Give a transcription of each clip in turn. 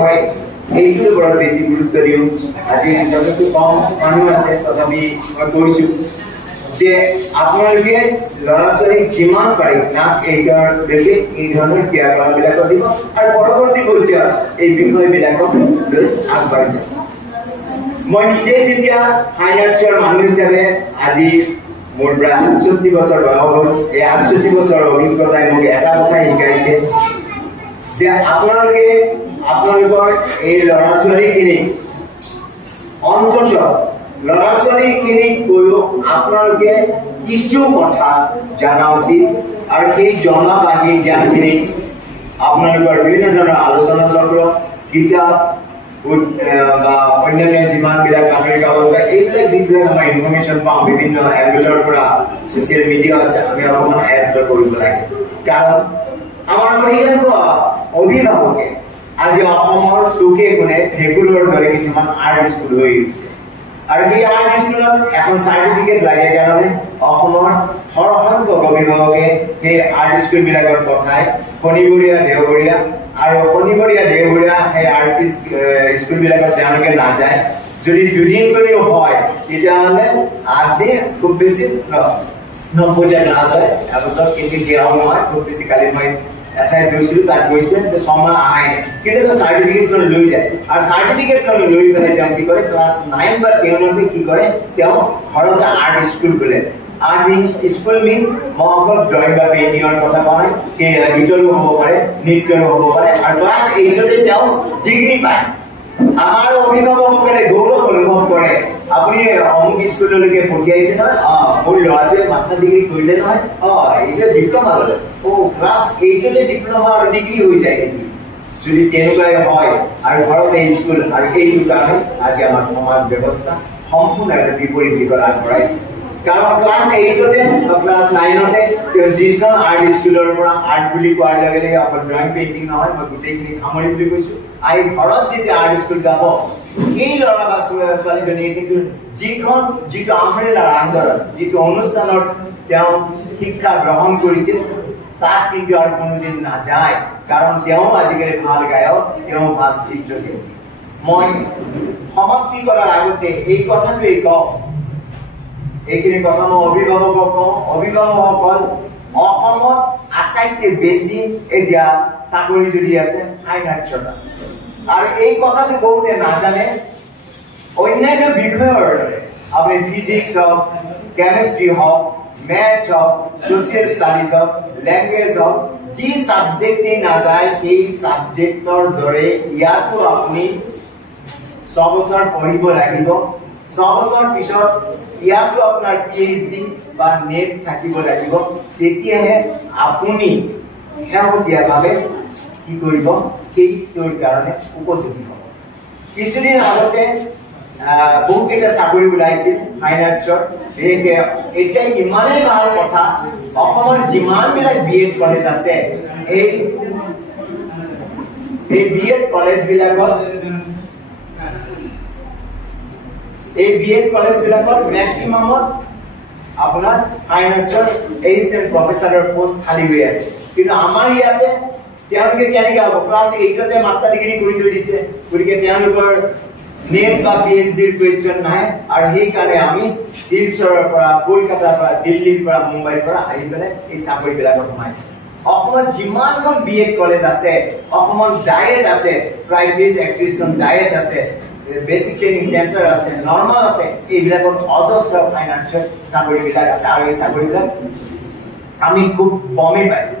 মই এইটোৰ ওপৰত বেছি গুৰুত্ব দিওঁ আজি যথেষ্ট কম মানুহ আছে তথাপি মই কৈছো যে আপোনালোকে ল'ৰা ছোৱালীক যিমান পাৰে ক্লাছ 8ৰ লৈকে এই ধৰণৰ ক্ৰিয়াকলাপবিলাক দিব আৰু পৰৱৰ্তী পৰ্যায়ত এই বিষয়বিলাকক লৈ আগবাঢ়ি যাব মই নিজে যেতিয়া ফাইন আৰ্টছৰ মানুহ হিচাপে আজি মোৰ প্ৰায় ৬৮ বছৰ বয়স হ'ল এই ৬৮ বছৰৰ অভিজ্ঞতাই মোক এটা কথাই শিকাইছে যে আপোনালোকৰ এই ল'ৰা ছোৱালীখিনিক অন্তত ল'ৰা ছোৱালীখিনিক কৈও আপোনালোকে কিছু কথা জনা উচিত আৰু সেই জনা বাকী জ্ঞানখিনি আপোনালোকৰ বিভিন্ন ধৰণৰ আলোচনা চক্ৰ কিতাপ বা অন্যান্য যিমানবিলাক বাতৰি কাকত এইবিলাক যিবিলাক আমাৰ ইনফৰমেশ্যন পাওঁ বিভিন্ন এংগেলৰ পৰা ছ'চিয়েল মিডিয়া আছে আমি অলপমান এড কৰিব লাগে কাৰণ আমাৰ অভিভাৱকে আজি অসমৰ চুকে কোণে ভেকুলৰ দৰে কিছুমান আৰ্ট স্কুল হৈ গৈছে আৰু সেই আৰ্ট স্কুলত এখন চাৰ্টিফিকেট লাগে কাৰণে অসমৰ সৰহসংখ্যক অভিভাৱকে সেই আৰ্ট স্কুলবিলাকত পঠায় শনিবৰীয়া দেওবৰীয়া আৰু শনিবৰীয়া দেওবৰীয়া সেই আৰ্ট স্কুলবিলাকত তেওঁলোকে নাযায় যদি দুদিন কৰিও হয় তেতিয়াহ'লে 8 দিন খুব বেছি 90টা ক্লাছ হয় তাৰপিছত কিন্তু দিয়া নহয় খুব বেছি কালি মই এঠাইত গৈছিলোঁ তাত গৈছে যে ছমাহ আহাই নাই কিন্তু চাৰ্টিফিকেটখন লৈ যায় আৰু চাৰ্টিফিকেটখন লৈ পেলাই তেওঁ কি কৰে ক্লাছ 9 বা 10 কি কৰে তেওঁ ঘৰতে আৰ্ট স্কুল খোলে আৰ্ট স্কুল মিন্স মই অকল ড্ৰয়িং বা পেইণ্টিঙৰ কথা কোৱা নাই গীতৰো হ'ব পাৰে নৃত্যৰো হ'ব পাৰে আৰু ক্লাছ 8তে তেওঁ ডিগ্ৰী পায় আমাৰ অভিভাৱকসকলে গৌৰৱ অনুভৱ কৰে আপুনি অমুক স্কুললৈকে পঠিয়াইছে নহয় মোৰ ল'ৰাটোৱে মাষ্টাৰ ডিগ্ৰী কৰিলে নহয় এইটো ডিপ্ল'মা ল'লে ক্লাছ 8তে ডিপ্ল'মা আৰু ডিগ্ৰী হৈ যায় নেকি যদি তেনেকুৱাই হয় আৰু ঘৰতে স্কুল আৰু সেইটো কাৰণে আজি আমাৰ সমাজ ব্যৱস্থা সম্পূৰ্ণ এটা বিপৰীত দিশত আগবঢ়াইছে কাৰণ ক্লাছ 8তে ক্লাছ 9তে যিখন আৰ্ট স্কুলৰ পৰা আৰ্ট বুলি কোৱাৰ লগে লগে অকল ড্ৰয়িং পেইণ্টিং নহয় মই গোটেইখিনি সামৰি বুলি কৈছো আই ঘৰত যেতিয়া আৰ্ট স্কুল যাব এই ল'ৰা বা ছোৱালীজনীয়ে কিন্তু যিটো আমব্ৰেলাৰ আণ্ডাৰত যিটো অনুষ্ঠানত তেওঁ শিক্ষা গ্ৰহণ কৰিছিল তাত কিন্তু আৰু কোনোদিন নাযায় কাৰণ তেওঁ আজিকালি ভাল গায়ক তেওঁ ভাল চিত্ৰশিল্পী মই সমাপ্তি কৰাৰ আগতে এই কথাটোৱেই কওঁ এইখিনি কথা মই অভিভাৱকক কওঁ অভিভাৱকসকল অসমত আটাইতকৈ বেছি এতিয়া চাকৰি যদি আছে ফাইন আৰ্টছত আছে আৰু এই কথাটো বহুতে নাজানে অন্যান্য বিষয়ৰ দৰে আপুনি ফিজিক্স হওক কেমেষ্ট্ৰি হওক মেথছ হওক ছ'চিয়েল ষ্টাডিজ হওক লেংগুৱেজ হওক যি ছাবজেক্টেই নাযায় সেই ছাবজেক্টৰ দৰে ইয়াতো আপুনি 6 বছৰ পঢ়িব লাগিব 6 বছৰ পিছত ইয়াতো আপোনাৰ PhD বা নেট থাকিব লাগিব তেতিয়াহে আপুনি শেহতীয়াভাৱে কি কৰিব সেইটোৰ কাৰণে উপযোগী হ'ব কিছুদিন আগতে বহুকেইটা চাকৰি ওলাইছিল ফাইন আৰ্টছৰ এতিয়া ইমানেই ভাল কথা অসমৰ যিমানবিলাক BEd কলেজ আছে এই BEd কলেজবিলাকত মেক্সিমামত আপোনাৰ ফাইন আৰ্টছৰ এচিষ্টেণ্ট প্ৰফেচাৰৰ পোষ্ট খালী হৈ আছে কিন্তু আমাৰ ইয়াতে তেওঁলোকে কেনেকৈ হ'ব ক্লাছ 8তে মাষ্টাৰ ডিগ্ৰী কৰি থৈ দিছে গতিকে তেওঁলোকৰ নেট বা PhDৰ কুৱেশ্যন নাই আৰু সেইকাৰণে আমি শিলচৰৰ পৰা কলকাতাৰ পৰা দিল্লীৰ পৰা মুম্বাইৰ পৰা আহি পেলাই এই চাকৰিবিলাকত সোমাইছে অসমত যিমানখন BEd কলেজ আছে অসমত ডায়েট আছে প্ৰায় 20-31খন ডায়েট আছে বেসিক ট্ৰেনিং সেন্টাৰ আছে নৰমাল আছে এইবিলাকত অজস্ৰ ফাইন আৰ্টছৰ চাকৰিবিলাক আছে আৰু এই চাকৰিবিলাক আমি খুব কমেই পাইছো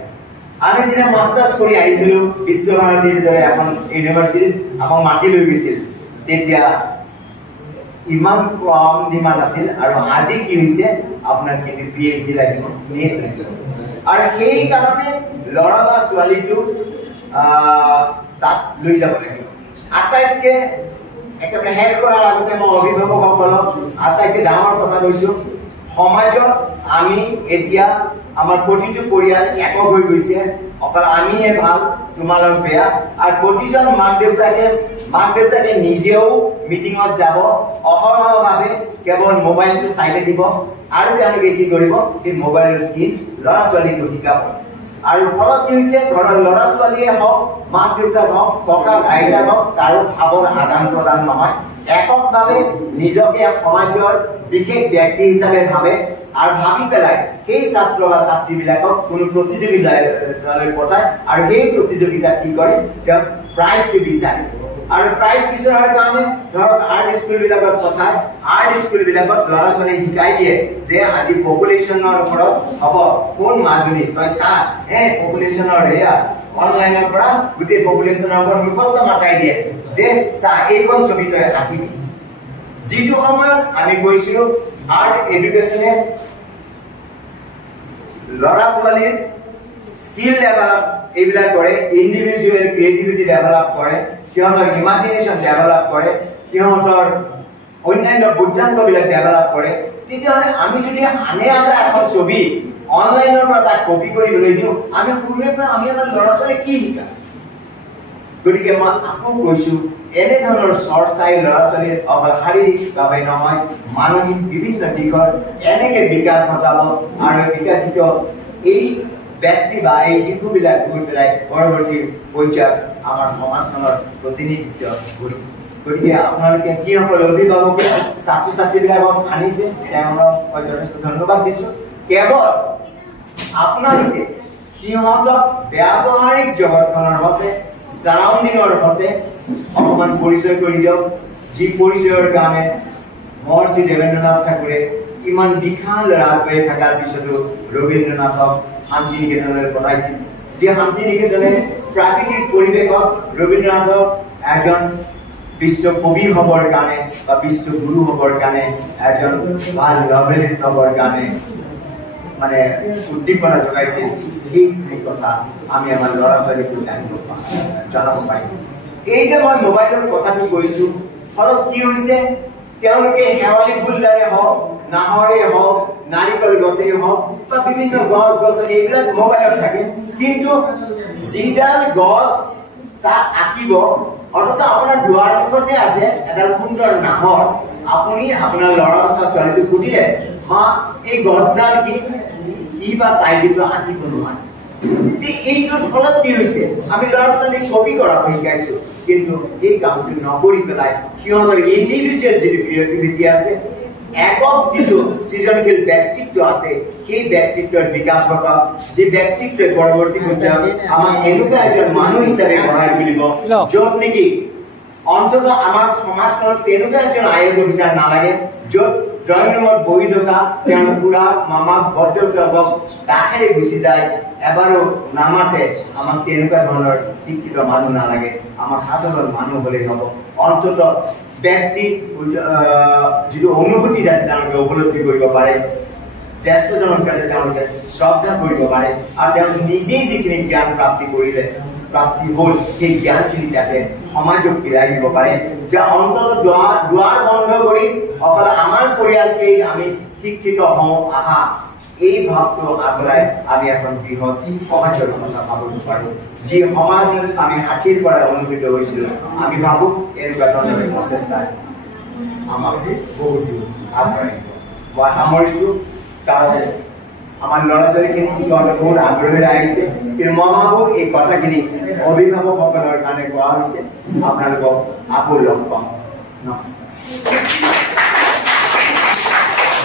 আমি যেতিয়া মাষ্টাৰ্ছ কৰি আহিছিলো বিশ্বভাৰতীৰ দৰে এখন ইউনিভাৰ্চিটিত আমাক মাতি লৈ গৈছিল তেতিয়া ইমান কম ডিমাণ্ড আছিল আৰু আজি কি হৈছে আপোনাৰ কিন্তু PhD লাগিব নেট লাগিব আৰু সেই কাৰণে ল'ৰা বা ছোৱালীটো তাত লৈ যাব লাগিব আটাইতকৈ একেবাৰে শেষ কৰাৰ আগতে মই অভিভাৱকসকলক আটাইতকৈ ডাঙৰ কথা কৈছো সমাজত আমি এতিয়া আমাৰ প্ৰতিটো পৰিয়াল একক হৈ গৈছে অকল আমিহে ভাল তোমালোক বেয়া আৰু প্ৰতিজন মাক দেউতাকে নিজেও মিটিঙত যাব অহৰহভাৱে কেৱল মোবাইলটো চাই থাকিব আৰু তেওঁলোকে কি কৰিব সেই মোবাইলৰ স্ক্ৰীন ল'ৰা ছোৱালীক শিকাব আৰু ফলত কি হৈছে ঘৰৰ ল'ৰা ছোৱালীয়ে হওক মাক দেউতাক হওক ককা আইতা হওক কাৰো ভাৱৰ আদান প্ৰদান নহয় এককভাৱে নিজকে সমাজৰ বিশেষ ব্যক্তি হিচাপে ভাবে আৰু ভাবি পেলাই সেই ছাত্ৰ বা ছাত্ৰীবিলাকক কোনো প্ৰতিযোগিতালৈ পঠায় আৰু সেই প্ৰতিযোগিতাত কি কৰে তেওঁ প্ৰাইজটো বিচাৰে আৰু প্ৰাইজ বিচৰাৰ কাৰণে ধৰক আৰ্ট স্কুলবিলাকত পঠায় আৰ্ট স্কুলবিলাকত ল'ৰা ছোৱালী শিকাই দিয়ে যে আজি পপুলেশ্যনৰ ওপৰত হ'ব কোন মাজুলী তই চা পপুলেশ্যনৰ এয়া অনলাইনৰ পৰা গোটেই পপুলেশ্যনৰ ওপৰত মুখস্থ মাতাই দিয়ে যে চা এইখন ছবি তই আঁকিবি যিটো সময়ত আমি কৈছিলো আৰ্ট এডুকেশ্যনে ল'ৰা ছোৱালীৰ স্কিল ডেভেলপ এইবিলাক কৰে ইণ্ডিভিজুৱেল ক্ৰিয়েটিভিটি ডেভেলপ কৰে সিহঁতৰ ইমাজিনেশ্যন ডেভেলপ কৰে সিহঁতৰ অন্যান্য বুদ্ধান্তবিলাক ডেভেলপ কৰে তেতিয়াহ'লে আমি যদি আনে এখন ছবি অনলাইনৰ পৰা তাক কপি কৰি লৈ দিওঁ আমি সৰুৰে পৰা আমি আমাৰ ল'ৰা ছোৱালীক কি শিকাম গতিকে মই আকৌ কৈছো এনেধৰণৰ চৰ্চাই ল'ৰা ছোৱালীৰ অকল শাৰীৰিকভাৱে নহয় মানসিক বিভিন্ন দিশত এনেকে বিকাশ ঘটাব আৰু বিকাশিত এই ব্যক্তি বা এই শিশুবিলাক গৈ পেলাই পৰৱৰ্তী পৰ্যায়ত আমাৰ সমাজখনৰ প্ৰতিনিধিত্ব কৰিব গতিকে আপোনালোকে যিসকল অভিভাৱকে ছাত্ৰ ছাত্ৰীবিলাকক আনিছে তেওঁলোকক মই যথেষ্ট ধন্যবাদ দিছো কেৱল আপোনালোকে সিহঁতক ব্যৱহাৰিক জগতখনৰ সৈতে সাৰাউণ্ডিঙৰ সৈতে অকমান পৰিচয় কৰি দিয়ক যি পৰিচয়ৰ কাৰণে মহৰ্ষি দেৱেন্দ্ৰনাথ ঠাকুৰে ইমান বিশাল ৰাজবাৰী থকাৰ পিছতো ৰবীন্দ্ৰনাথক শান্তি নিকেতনলৈ পঠাইছিল যি শান্তি নিকেতনে প্ৰাকৃতিক পৰিৱেশত ৰবীন্দ্ৰনাথক এজন বিশ্ব কবি হ'বৰ কাৰণে বা বিশ্ব গুৰু হ'বৰ কাৰণে এজন ভাল নভেলিষ্ট হ'বৰ কাৰণে মানে উদ্দীপনা যোগাইছিল সেই কথা আমি আমাৰ ল'ৰা ছোৱালীক জনাব পাৰিম এই যে মই মোবাইলৰ কথাটো কৈছো ফলত কি হৈছে তেওঁলোকে শেৱালি ফুলদাৰে হওক নাহৰে হওক নাৰিকল গছেই হওক বা বিভিন্ন গছ গছনি এইবিলাক মোবাইলত থাকে কিন্তু যিডাল গছ তাক আঁকিব অথচ আপোনাৰ দুৱাৰ মুখতে আছে এডাল সুন্দৰ নাহৰ আপুনি আপোনাৰ ল'ৰা বা ছোৱালীটোক সুধিলে মা এই গছডাল কি ই বা তাই কিন্তু আঁকিব নোৱাৰে এইটোৰ ফলত কি হৈছে আমি ল'ৰা ছোৱালীক কপি কৰা শিকাইছো কিন্তু এই কামটো নকৰি পেলাই সিহঁতৰ ইণ্ডিভিজুৱেল যিটো ক্ৰিয়েটিভিটি আছে একক যিটো সৃজনশীল ব্যক্তিত্ব আছে সেই ব্যক্তিত্বৰ বিকাশ ঘটাওক যি ব্যক্তিত্বই পৰৱৰ্তী পৰ্যায়ত আমাক এনেকুৱা এজন মানুহ হিচাপে গঢ়াই তুলিব য'ত নেকি অন্তত আমাৰ সমাজখনত তেনেকুৱা এজন আই এছ অফিচাৰ নালাগে য'ত ড্ৰয়িং ৰুমত বহি থকা তেওঁৰ খুৰা মামাক বৰদেউতাকক কাষেৰে গুচি যায় এবাৰো নামাতে আমাক তেনেকুৱা ধৰণৰ শিক্ষিত মানুহ নালাগে আমাক সাধাৰণ মানুহ হ'লেই হ'ব অন্তত ব্যক্তি যিটো অনুভূতি যাতে তেওঁলোকে উপলব্ধি কৰিব পাৰে জ্যেষ্ঠজনক যাতে তেওঁলোকে শ্ৰদ্ধা কৰিব পাৰে আৰু তেওঁ নিজেই যিখিনি জ্ঞান প্ৰাপ্তি কৰিলে প্ৰাপ্তি হ'ল সেই জ্ঞানখিনি যাতে সমাজক বিলাই দিব পাৰে যে অন্তত দুৱাৰ বন্ধ কৰি অকল আমাৰ পৰিয়ালকেই আমি শিক্ষিত হওঁ আহা এই ভাৱটো আগলাই আমি এখন বৃহৎ সমাজৰ কথা ভাবিব পাৰোঁ যি সমাজ আমি 60ৰ পৰা অনুভূত হৈছিলোঁ আমি ভাবোঁ এনেকুৱা ধৰণৰ প্ৰচেষ্টাই আমাক বহুত আগবঢ়াই মই সামৰিছোঁ কাৰণ আমাৰ ল'ৰা ছোৱালীখিনি বহুত আগ্ৰহেৰে আহিছে কিন্তু মই ভাবোঁ এই কথাখিনি অভিভাৱকসকলৰ কাৰণে কোৱা হৈছে আপোনালোকক আকৌ লগ পাম নমস্কাৰ